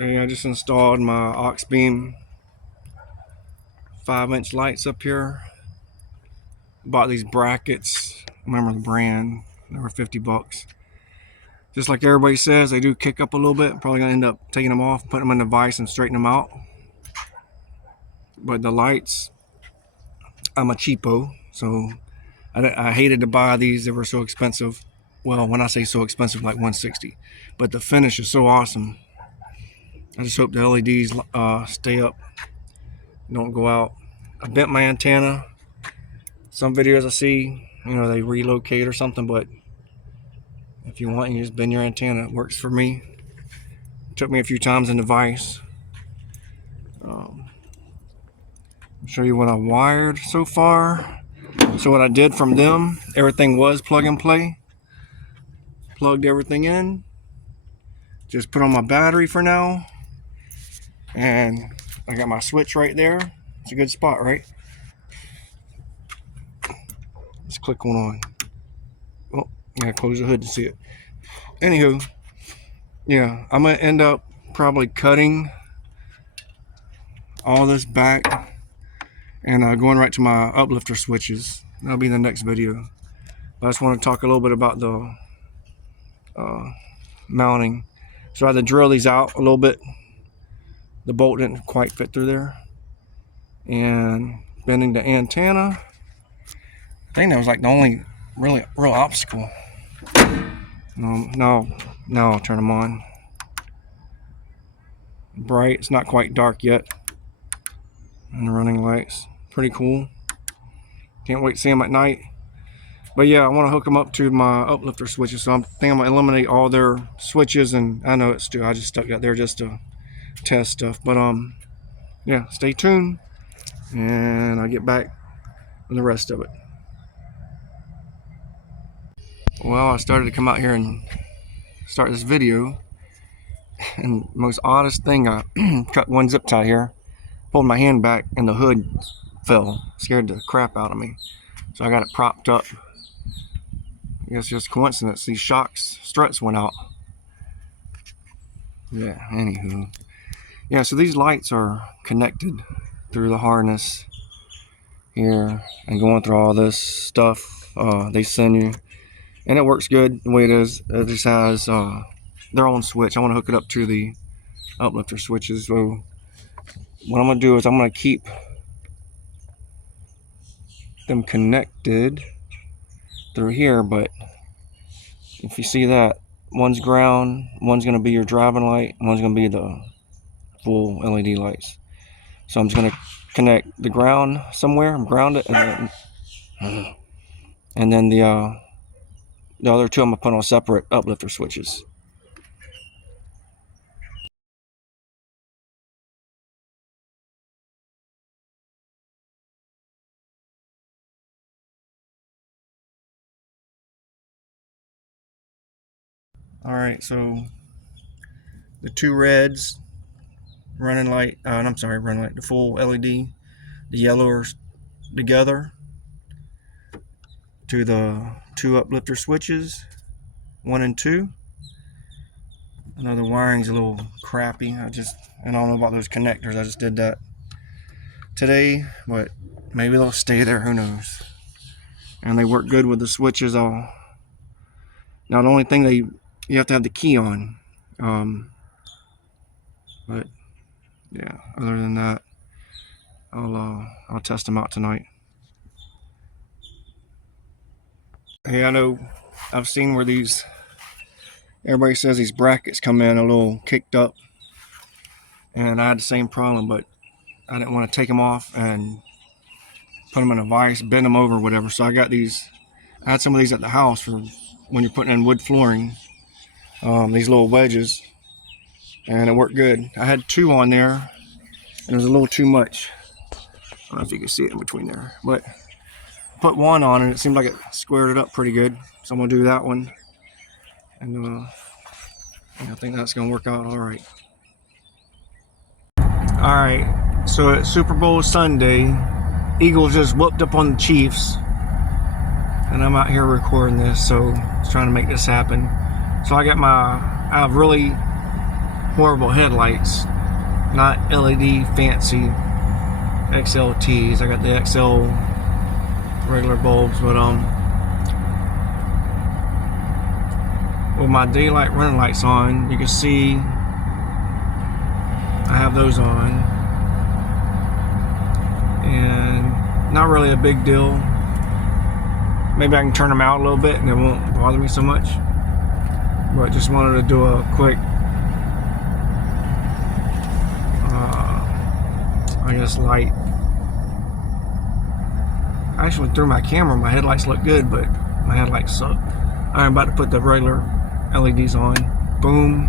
Okay, I just installed my Auxbeam 5-inch lights up here. Bought these brackets. I remember the brand. They were 50 bucks. Just like everybody says, they do kick up a little bit. Probably gonna end up taking them off, putting them in the vise and straighten them out. But the lights, I'm a cheapo, so I hated to buy these. They were so expensive. Well, when I say so expensive, like 160. But the finish is so awesome. I just hope the LEDs stay up, don't go out. I bent my antenna. Some videos I see, they relocate or something, but if you want, you just bend your antenna. It works for me. It took me a few times in the vise. I'll show you what I wired so far. So what I did from them, everything was plug and play. Plugged everything in. Just put on my battery for now. And I got my switch right there. It's a good spot, right? Let's click one on. Oh, yeah, close the hood to see it. Anywho, yeah, I'm gonna end up probably cutting all this back and going right to my uplifter switches. That'll be the next video. But I just want to talk a little bit about the mounting. So I had to drill these out a little bit. The bolt didn't quite fit through there. And bending the antenna. I think that was like the only real obstacle. Now I'll turn them on. Bright, it's not quite dark yet. And the running lights, pretty cool. Can't wait to see them at night. But yeah, I want to hook them up to my uplifter switches. So I'm thinking I'm gonna eliminate all their switches, and I know it's too. I just stuck that there just to test stuff. But yeah, stay tuned, and I'll get back with the rest of it. Well, I started to come out here and start this video, and most oddest thing, I cut one zip tie here, pulled my hand back, and the hood fell. Scared the crap out of me. So I got it propped up. I guess just coincidence. These shocks struts went out. Yeah, anywho. Yeah, so these lights are connected through the harness here and going through all this stuff they send you. And it works good the way it is. It just has their own switch. I want to hook it up to the uplifter switches. So what I'm going to do is I'm going to keep them connected through here, but if you see that, one's ground, one's going to be your driving light, one's going to be the full LED lights. So I'm just going to connect the ground somewhere, ground it, and then the other two I'm going to put on separate uplifter switches. Alright, so the two reds, running light, the full LED, the yellow are together to the two uplifter switches, 1 and 2. I know the wiring's a little crappy. I don't know about those connectors. I just did that today, but maybe they'll stay there, who knows. And they work good with the switches all. Now the only thing you have to have the key on. But yeah, other than that, I'll test them out tonight. Hey, I know I've seen where everybody says these brackets come in a little kicked up, and I had the same problem, but I didn't want to take them off and put them in a vise, bend them over, whatever. So I had some of these at the house for when you're putting in wood flooring, these little wedges, and it worked good. I had 2 on there, and it was a little too much. I don't know if you can see it in between there, but put 1 on and it seemed like it squared it up pretty good. So I'm gonna do that one, and I think that's gonna work out all right. All right, so at Super Bowl Sunday, Eagles just whooped up on the Chiefs, and I'm out here recording this, so I was trying to make this happen. So I have really horrible headlights, not LED fancy XLTs. I got the XL regular bulbs, but with my daylight running lights on, you can see I have those on, and not really a big deal. Maybe I can turn them out a little bit and it won't bother me so much, but just wanted to do a quick I guess light. I actually threw my camera, my headlights look good, but my headlights suck. I'm about to put the regular LEDs on. Boom.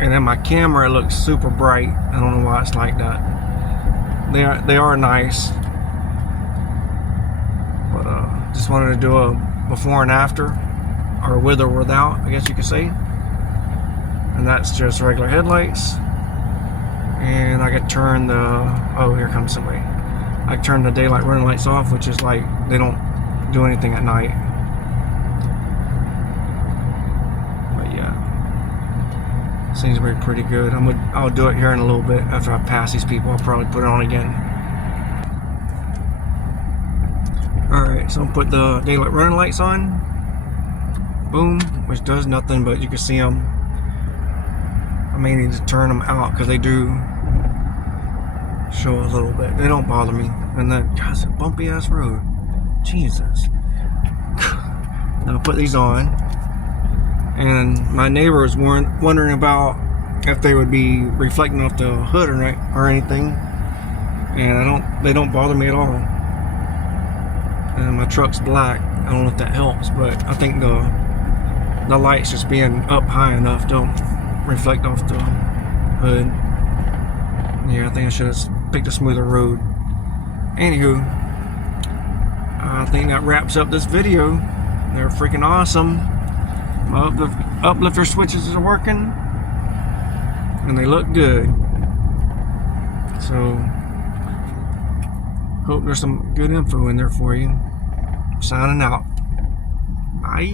And then my camera looks super bright. I don't know why it's like that. They are nice. But just wanted to do a before and after, or with or without, I guess you could say. And that's just regular headlights. And I could turn the, oh, here comes somebody. I turn the daylight running lights off, which is like, they don't do anything at night. But yeah, seems to be pretty good. I'll do it here in a little bit after I pass these people. I'll probably put it on again. Alright, so I'll put the daylight running lights on. Boom, which does nothing, but you can see them. I may need to turn them out because they do show a little bit. They don't bother me. And then, God, it's a bumpy ass road. Jesus. Now I'll put these on. And my neighbor was wondering about if they would be reflecting off the hood or anything. And they don't bother me at all. And my truck's black. I don't know if that helps, but I think the lights just being up high enough don't reflect off the hood. Yeah, I think I should have picked a smoother road. Anywho, I think that wraps up this video. They're freaking awesome. My uplifter switches are working, and they look good. So, hope there's some good info in there for you. Signing out. Bye.